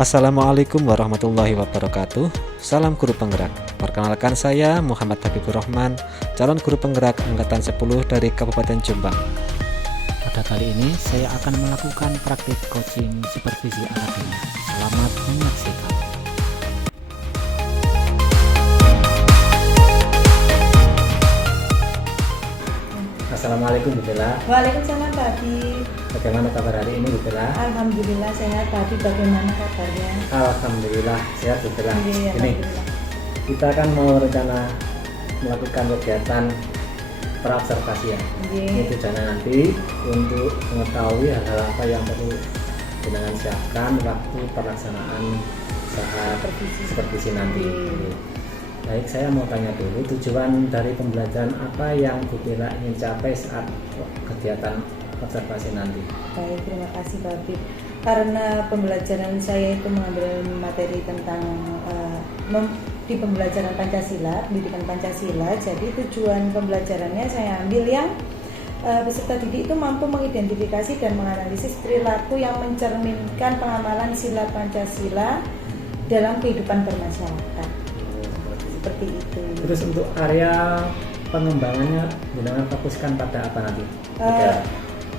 Assalamualaikum warahmatullahi wabarakatuh. Salam guru penggerak. Perkenalkan saya Muhammad Habibur Rahman, calon guru penggerak angkatan 10 dari Kabupaten Jombang. Pada kali ini saya akan melakukan praktik coaching supervisi akademik. Selamat menyaksikan. Assalamualaikum Bu Bella. Waalaikumsalam Pak Habib. Bagaimana kabar hari ini Bu Bella? Alhamdulillah sehat Pak Habib, bagaimana kabarnya? Alhamdulillah sehat Bu Bella. Iya, Ini alhamdulillah. kita kan mau rencana melakukan kegiatan praobservasi ya. Ini tujuannya nanti untuk mengetahui hal-hal apa yang perlu dengan siapkan waktu pelaksanaan saat supervisi nanti. Baik, saya mau tanya dulu, tujuan dari pembelajaran apa yang Bu Bella ingin capai saat kegiatan observasi nanti? Baik, terima kasih Pak Habib. Karena pembelajaran saya itu mengambil materi tentang di pembelajaran Pancasila, pendidikan Pancasila. Jadi tujuan pembelajarannya saya ambil yang peserta didik itu mampu mengidentifikasi dan menganalisis perilaku yang mencerminkan pengamalan sila Pancasila dalam kehidupan bermasyarakat. Seperti itu. Terus untuk area pengembangannya dengan fokuskan pada apa nanti?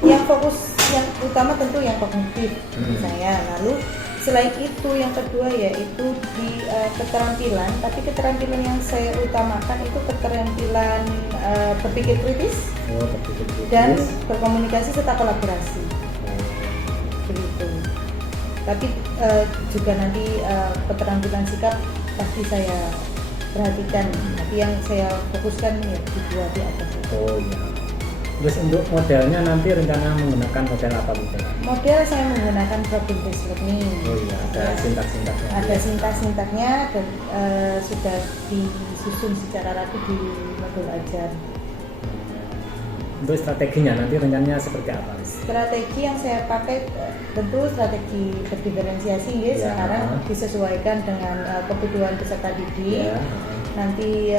Yang fokus yang utama tentu yang kognitif saya. Lalu selain itu yang kedua yaitu di keterampilan, tapi keterampilan yang saya utamakan itu keterampilan berpikir kritis, dan berkomunikasi serta kolaborasi. Begitu. Tapi juga nanti keterampilan sikap pasti saya perhatikan, tapi yang saya fokuskan ya di dua di atas itu. Oh iya. Terus untuk modelnya nanti rencana menggunakan model apa Bu? Model saya menggunakan problem based learning. Oh iya, ada sintak-sintaknya. Ada sintak-sintaknya dan sudah disusun secara rapi di modul ajar. Untuk strateginya nanti rencananya seperti apa? Strategi yang saya pakai tentu strategi berdiferensiasi ya. Sekarang disesuaikan dengan kebutuhan peserta didik. Ya. Nanti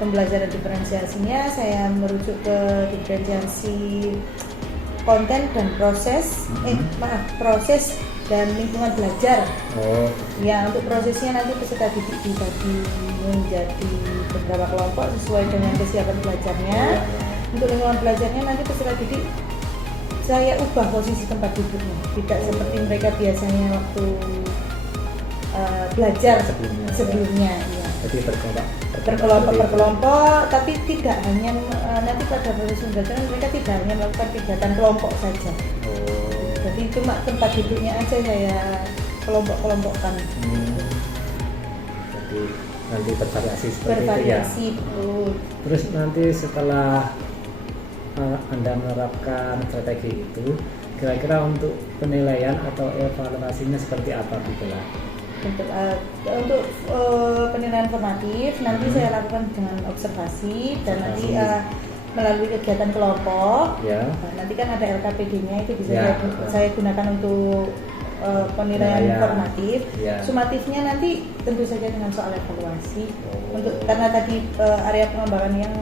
pembelajaran diferensiasinya saya merujuk ke diferensiasi konten dan proses proses dan lingkungan belajar. Ya, untuk prosesnya nanti peserta didik dibagi menjadi beberapa kelompok sesuai dengan kesiapan belajarnya. Untuk lingkungan belajarnya nanti peserta didik saya ubah posisi tempat duduknya, tidak seperti mereka biasanya waktu belajar sebelumnya. Ya. Jadi berkelompok, tapi tidak hanya nanti pada proses pembelajaran mereka tidak hanya melakukan kegiatan kelompok saja. Jadi cuma tempat duduknya aja saya kelompok-kelompokkan. Jadi nanti bervariasi seperti bervariasi, itu ya. Terus nanti setelah Anda menerapkan strategi itu, kira-kira untuk penilaian atau evaluasinya seperti apa gitu lah? Untuk penilaian formatif nanti saya lakukan dengan observasi dan nanti melalui kegiatan kelompok. Nanti kan ada LKPD-nya itu bisa saya gunakan untuk penilaian formatif. Sumatifnya nanti tentu saja dengan soal evaluasi. Karena tadi area pengembangan yang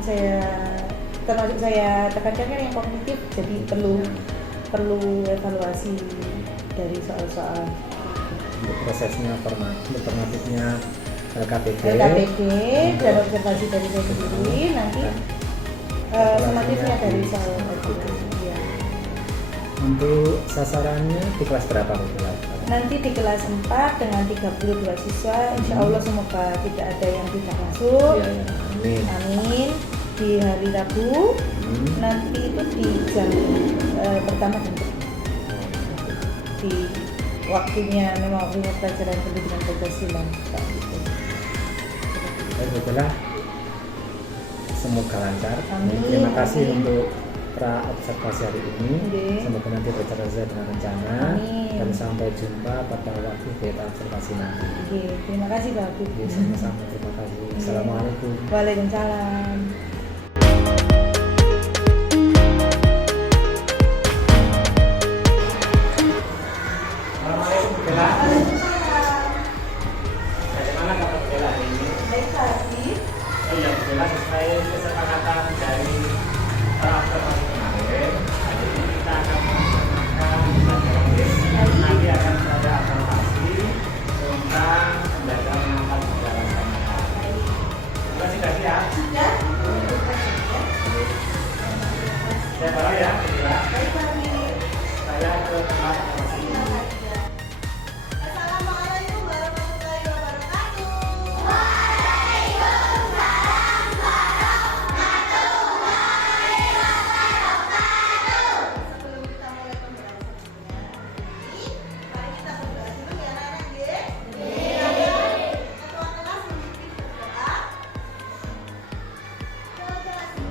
termasuk saya tekankan kan yang kognitif, jadi perlu evaluasi dari soal-soal. Untuk prosesnya formatifnya LKPD dan observasi dari saya sendiri, nanti sumatifnya dari soal LKPD. Ya. Untuk sasarannya di kelas berapa Bu? Nanti di kelas 4 dengan 32 siswa, insya Allah semoga tidak ada yang tidak masuk. Amin. Di hari Rabu nanti itu di jam pertama dan di waktunya memang waktunya pelajaran pendidikan Pancasila. Baiklah, semoga lancar. Amin. Terima kasih untuk pra-observasi hari ini. Semoga nanti berjalan sesuai dengan rencana. Amin. Dan sampai jumpa pada waktu kita observasi nanti. Terima kasih Pak Habib. Sama-sama, terima kasih. Assalamualaikum. Waalaikumsalam. Bagaimana kabar Bella hari ini? Baik Pak Habib. Oh iya, Bella sesuai kesepakatan dari observasi kemarin. Hari ini kita akan melaksanakan pelajaran nanti saya ke tempat masing-masing. Assalamualaikum warahmatullahi wabarakatuh. Sebelum kita mulai pembelajarannya ini, mari kita berdoa dulu ya anak-anak nggih. Ketua kelas memimpin berdoa. Berdoa mulai.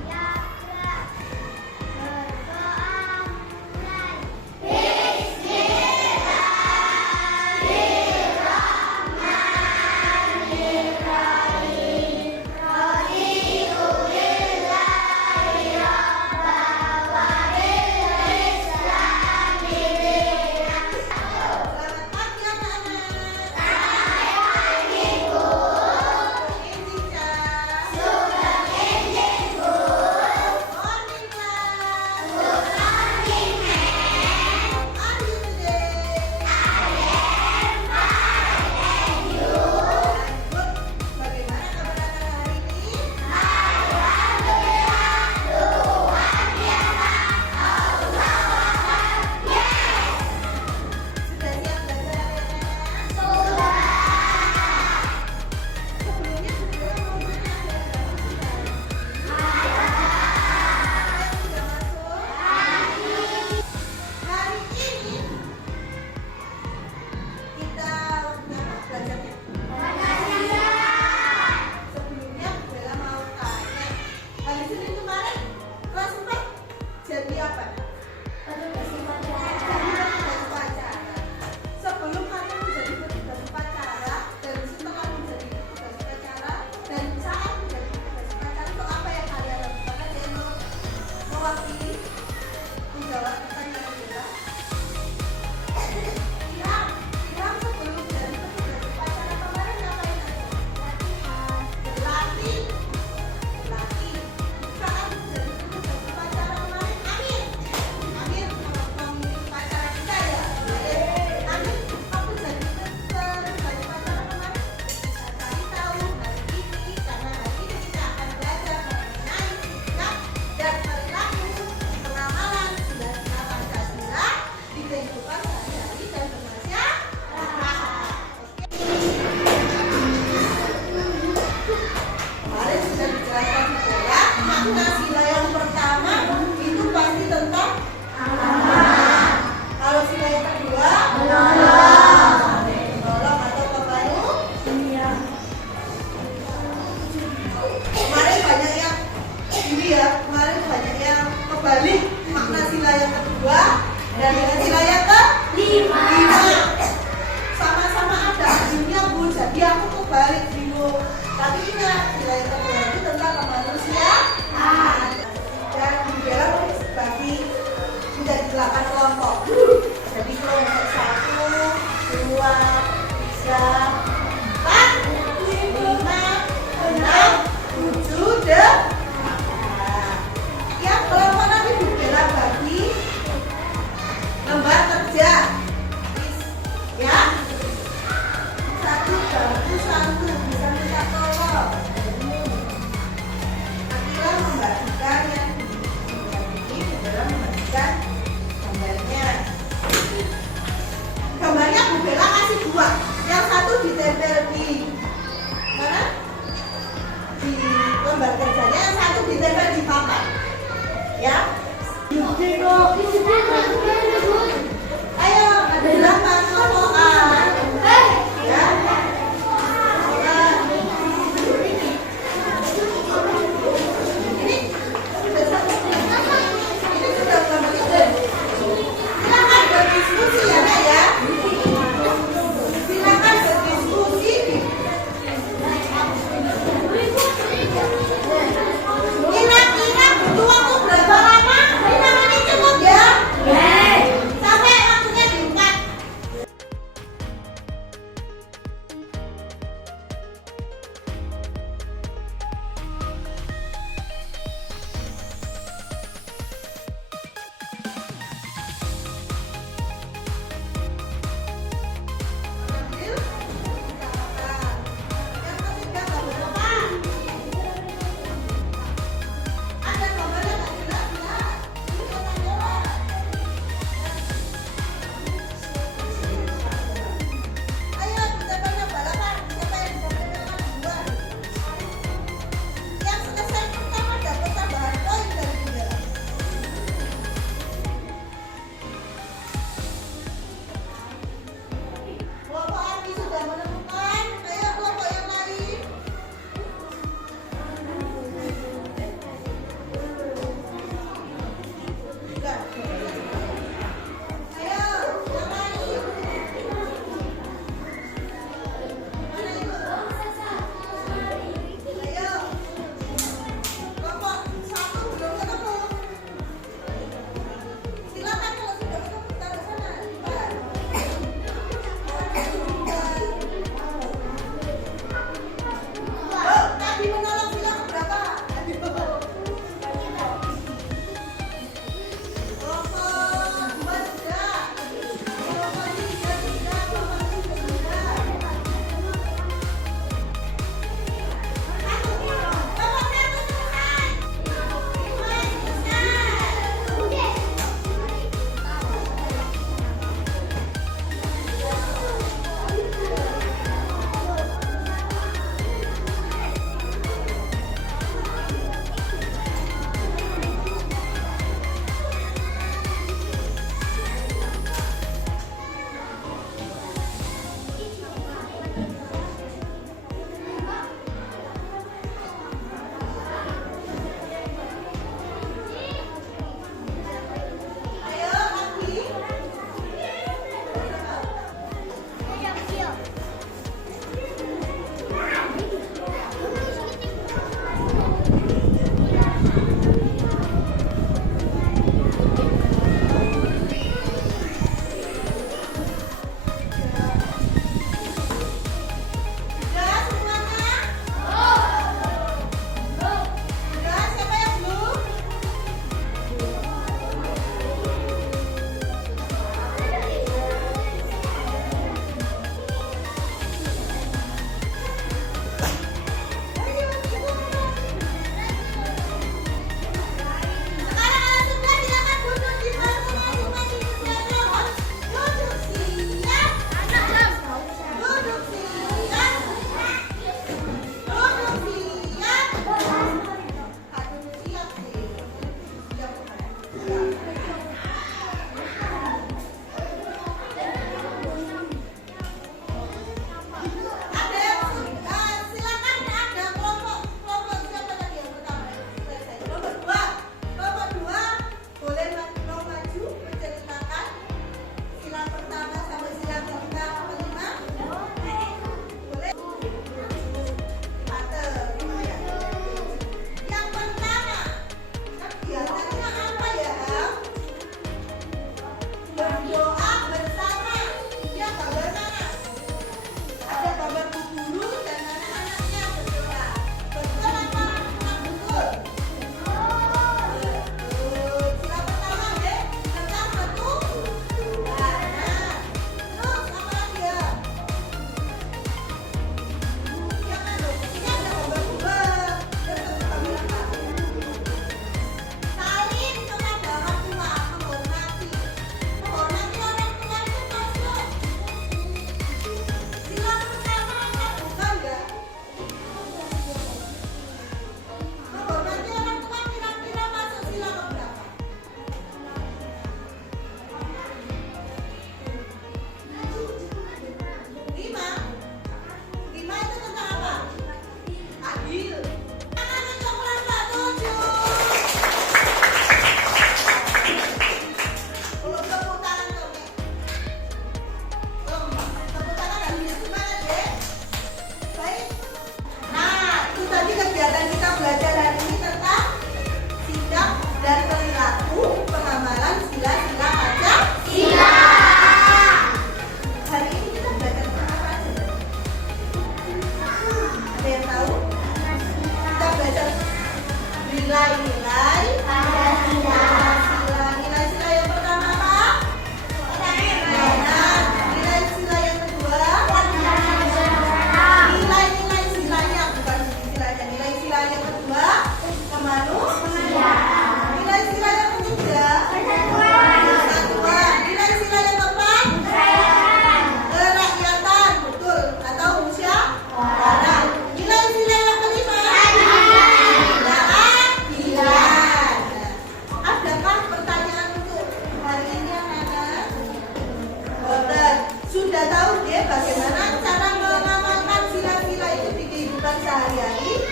bagaimana cara mengamalkan sila-sila itu di kehidupan sehari-hari.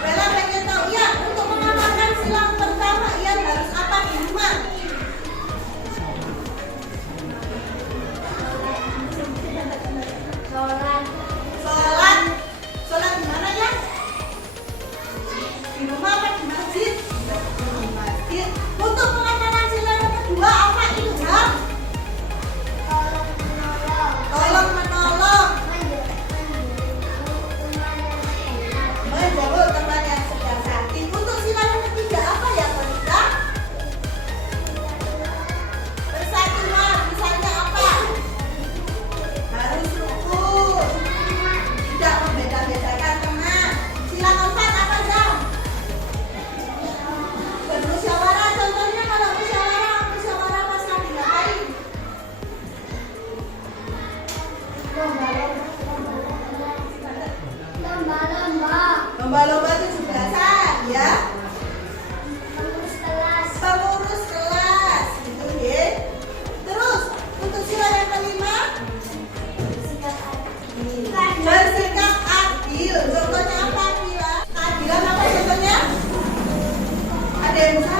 Bella pengen tahu ya, untuk mengamalkan sila pertama Ian harus apa di rumah? Sholat di mana ya? Di rumah apa di masjid? Di masjid. Untuk pengamalkan sila yang kedua apa itu ya? Tolong menolong. Menjaga teman yang sedang sakit. Untuk sila yang ketiga apa ya Konita? Persatuan. Misalnya apa? Harus rukun. Tidak membeda-bedakan teman. Sila keempat apa Jam? Bermusyawarah. Contohnya kalau musyawarah pas lagi ngapain? Lomba-lomba 17-an ya. Pengurus kelas gitu ya. Terus untuk sila yang kelima bersikap adil. Contohnya apa Bila? Keadilan apa contohnya? Ada yang bisa?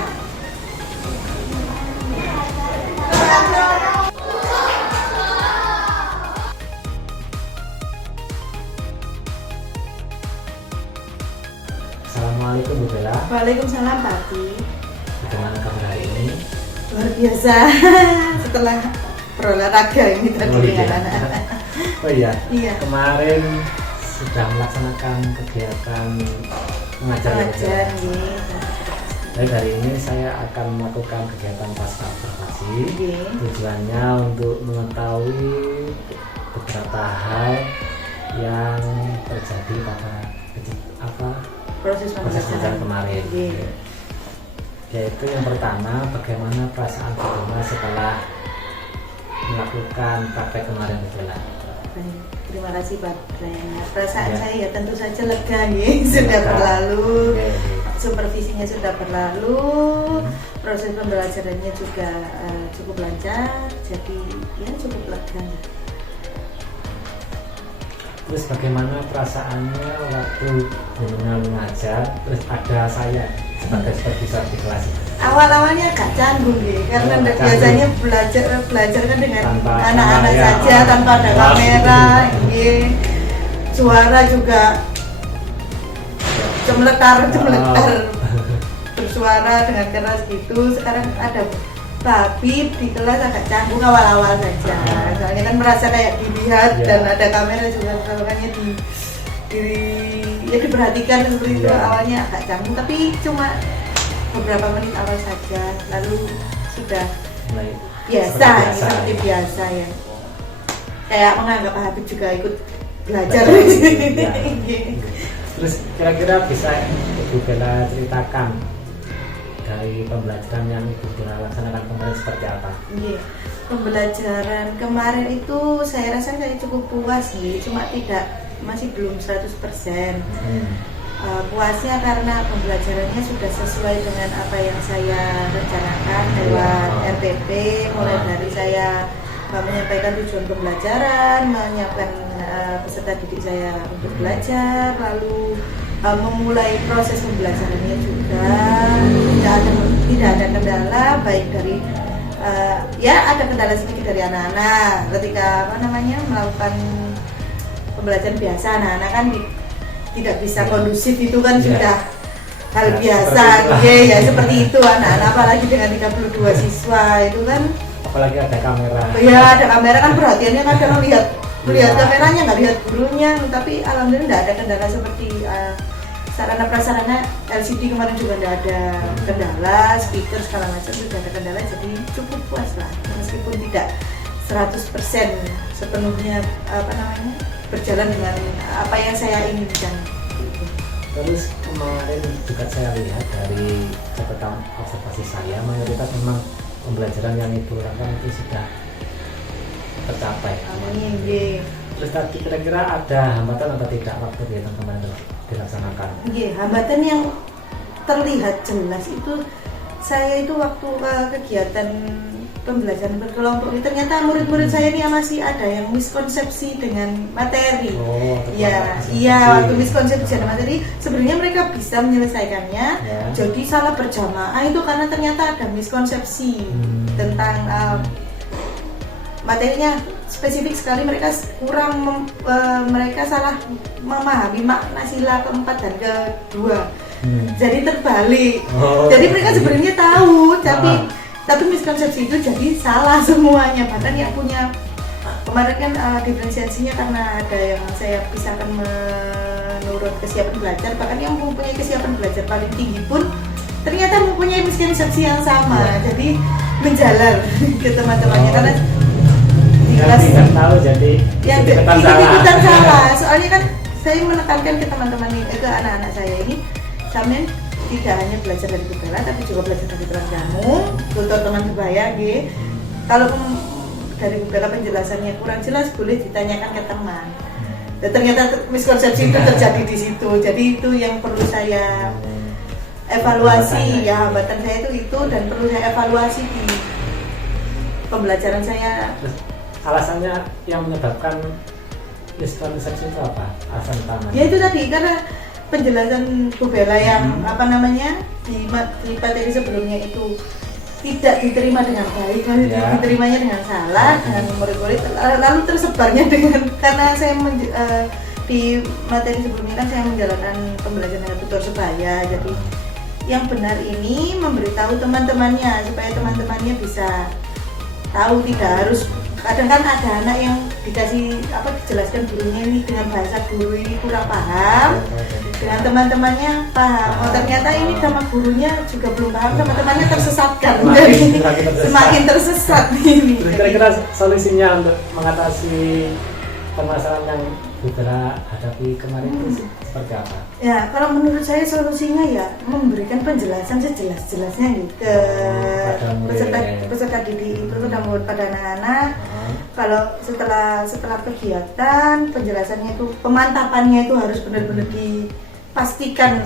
Assalamualaikum Bu Bella. Waalaikumsalam Pak Ati. Bagaimana kabar hari ini? Luar biasa setelah berolahraga ini tadi Oh, iya. dengan anak-anak. Oh iya. Iya. Kemarin sudah melaksanakan kegiatan mengajar ya, Bu Bella. Pengajar nih. Baik, hari ini saya akan melakukan kegiatan pasca observasi. Iya. Tujuannya untuk mengetahui beberapa hal yang terjadi pada Proses proses pembelajaran pembelajaran kemarin. Iya. Yaitu yang pertama, bagaimana perasaan Bu Bella setelah melakukan praktek kemarin Bu Bella? Baik, terima kasih Pak Bren. Perasaan Ya. saya ya tentu saja lega nih, sudah Lega. berlalu, Oke. supervisinya sudah berlalu, proses pembelajarannya juga cukup lancar, jadi ya cukup lega. Terus bagaimana perasaannya waktu dengan mengajar, terus ada saya sebagai supervisor di kelas? Awal-awalnya agak canggung nih, karena Agak biasanya belajar kan dengan Tanpa anak-anak kamera. saja, tanpa ada Wah. kamera, ini suara juga cemletar, bersuara dengan keras gitu. Sekarang ada Babib di kelas agak canggung awal-awal saja, soalnya kan merasa kayak dilihat Ya. dan ada kamera juga, makanya ya diperhatikan seperti itu. Ya. Awalnya agak canggung, tapi cuma beberapa menit awal saja, lalu sudah Mulai biasa, seperti ya. biasa ya. Kayak menganggap Habib juga ikut belajar. Ya. Terus kira-kira bisa Ibu Bella ceritakan dari pembelajaran yang Ibu Bella laksanakan kemarin seperti apa? Iya. Pembelajaran kemarin itu saya rasa saya cukup puas nih, cuma masih belum 100%. Puasnya karena pembelajarannya sudah sesuai dengan apa yang saya rencanakan lewat RTP, mulai dari saya menyampaikan tujuan pembelajaran, menyiapkan peserta didik saya untuk belajar, lalu memulai proses pembelajarannya juga tidak ada kendala, baik dari ya ada kendala sedikit dari anak-anak ketika melakukan pembelajaran biasa. Anak-anak kan tidak bisa kondusif, itu kan sudah hal biasa, ya seperti itu anak-anak, apalagi dengan 32 siswa itu kan, Apalagi ada kamera. ya ada kamera kan perhatiannya kadang melihat kameranya, nggak lihat gurunya. Tapi alhamdulillah tidak ada kendala seperti sarana prasarana LCD kemarin juga tidak ada kendala, speaker segala macam sudah ada kendala, jadi cukup puas lah, meskipun tidak 100% sepenuhnya berjalan dengan apa yang saya inginkan. Terus kemarin juga saya lihat dari catatan observasi saya, mayoritas memang pembelajaran yang Ibu lakukan itu sudah tercapai. Amin. Terus tadi kira-kira ada hambatan atau tidak waktu kegiatan kemarin dilaksanakan? Iya, hambatan yang terlihat jelas itu saya itu waktu kegiatan pembelajaran berkelompok ini ternyata murid-murid saya ini masih ada yang miskonsepsi dengan materi. Waktu miskonsepsi dengan materi sebenarnya mereka bisa menyelesaikannya. Jadi salah berjamaah itu karena ternyata ada miskonsepsi tentang materinya spesifik sekali, mereka kurang mereka salah memahami makna sila keempat dan kedua. Jadi terbalik. Jadi mereka sebenarnya tahu, tapi miskonsepsi itu jadi salah semuanya. Bahkan yang punya kemarin kan diferensiasinya karena ada yang saya pisahkan menurut kesiapan belajar, bahkan yang mempunyai kesiapan belajar paling tinggi pun ternyata mempunyai miskonsepsi yang sama. Jadi menjalar ke teman-temannya karena di kelas tidak tahu jadi yang ikutan salah. Soalnya kan saya menekankan ke teman-teman ke anak-anak saya ini, sampean tidak hanya belajar dari Bubela tapi juga belajar dari Teranjamu, tutor teman sebaya nggih. Kalau dari Bubela penjelasannya kurang jelas boleh ditanyakan ke teman. Dan ternyata miskonsepsi itu terjadi di situ. Jadi itu yang perlu saya evaluasi, hambatan saya itu dan perlu saya evaluasi di pembelajaran saya. Alasannya yang menyebabkan miskonsepsi itu apa? Alasan utamanya? Ya itu tadi, karena penjelasan Bubela yang di materi sebelumnya itu tidak diterima dengan baik, diterimanya dengan salah dengan murid-murid, lalu tersebarnya dengan karena saya di materi sebelumnya kan saya menjalankan pembelajaran dengan tutor sebaya, jadi yang benar ini memberitahu teman-temannya supaya teman-temannya bisa tahu, tidak harus. Kadang kan ada anak yang dikasih dijelaskan gurunya ini dengan bahasa guru ini kurang paham, dengan teman-temannya paham. Ternyata ini sama gurunya juga belum paham, sama temannya tersesatkan. Jadi semakin tersesat ini. Kira-kira solusinya untuk mengatasi permasalahan yang Bubela hadapi kemarin itu seperti apa? Ya, kalau menurut saya solusinya ya memberikan penjelasan sejelas-jelasnya gitu ke peserta didik itu pada anak-anak. Kalau setelah kegiatan penjelasannya itu pemantapannya itu harus benar-benar dipastikan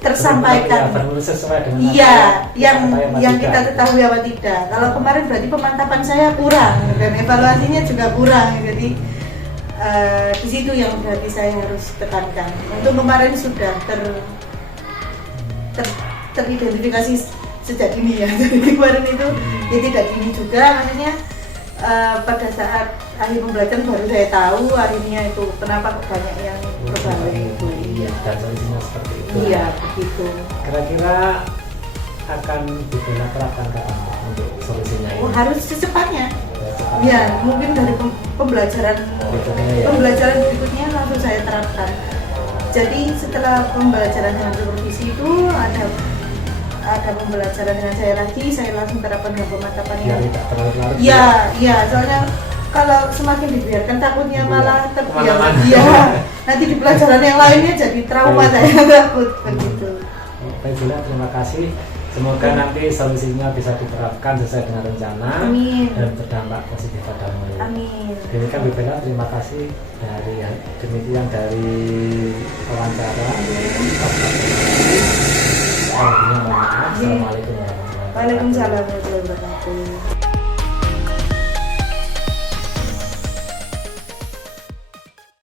tersampaikan. Sesuai dengan yang kita ketahui apa tidak. Kalau kemarin berarti pemantapan saya kurang dan evaluasinya juga kurang. Jadi di situ yang berarti saya harus tekankan. Untuk kemarin sudah teridentifikasi sejak dini ya. Jadi kemarin itu ya tidak dini juga, maksudnya pada saat akhir pembelajaran baru saya tahu akhirnya itu kenapa banyak yang berbalik itu. Dan solusinya seperti itu. Iya, begitu. Kira-kira akan Bubela terapkan kapan untuk solusinya ini? Harus secepatnya. Ya, mungkin dari pembelajaran berikutnya langsung saya terapkan. Jadi setelah pembelajaran dengan supervisi itu ada pembelajaran dengan saya lagi, saya langsung terapkan dengan pemantapan yang tidak terlalu larut. Iya, soalnya kalau semakin dibiarkan takutnya malah terbiar. Iya, nanti di pelajaran yang lainnya jadi trauma saya takut begitu. Baik, Bula, terima kasih. Semoga nanti solusinya bisa diterapkan sesuai dengan rencana. Amin. Dan berdampak positif pada murid. Amin. Demikian Bula, terima kasih demikian dari wawancara. Assalamualaikum warahmatullahi wabarakatuh. Waalaikumsalam warahmatullahi wabarakatuh.